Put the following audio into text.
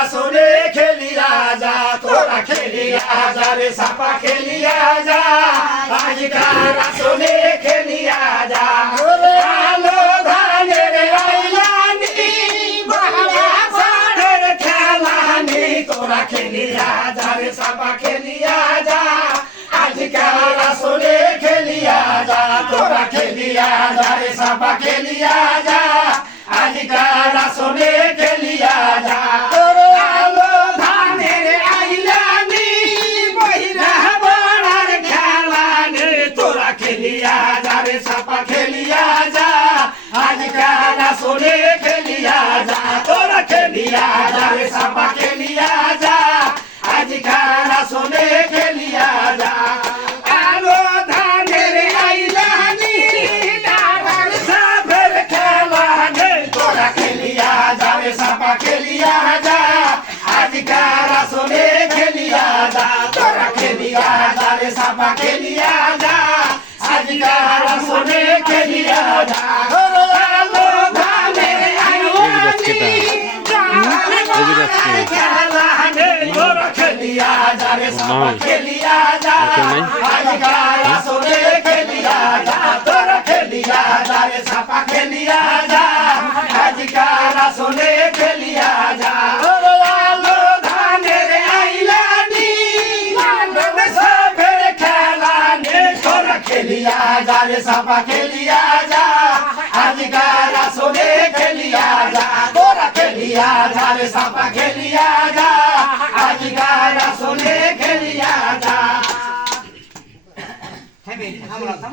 আসনে খেলিয়া যা তোরা খেলিয়া যা রে সাপা খেলিয়া যা। খেলিয়া যা। আলো ধানের আইলানি বাবা সাড়ের খেলানি তোরা খেলিয়া যা রে সাপা খেলিয়া যা। আসলে খেলিয়া যা তোরা খেলিয়া যা রে সাপা খেলিয়া যা। রে সাপা খেলিয়া যা আজকাল আসলে খেলিয়া যা, তোরা খেলিয়া যা রে সাপা খেলিয়া যা আজকাল আসলে খেলিয়া যা। আলো ধানের আইলানি ডাবার সাপের খেলানি তোরা খেলিয়া যা রে সাপা খেলিয়া যা আজকাল আসলে খেলিয়া যা। খেলিয়া যা আলো ধানের আইলানি অভিরাজকে। খেলানি তোরা খেলিয়া যা রে সাপা খেলিয়া যা রে সাপা খেলিয়া যা खेलिया আসলে খেলিয়া যা তোরা খেলিয়া যা রে সাপা খেলিয়া যা। আজকাল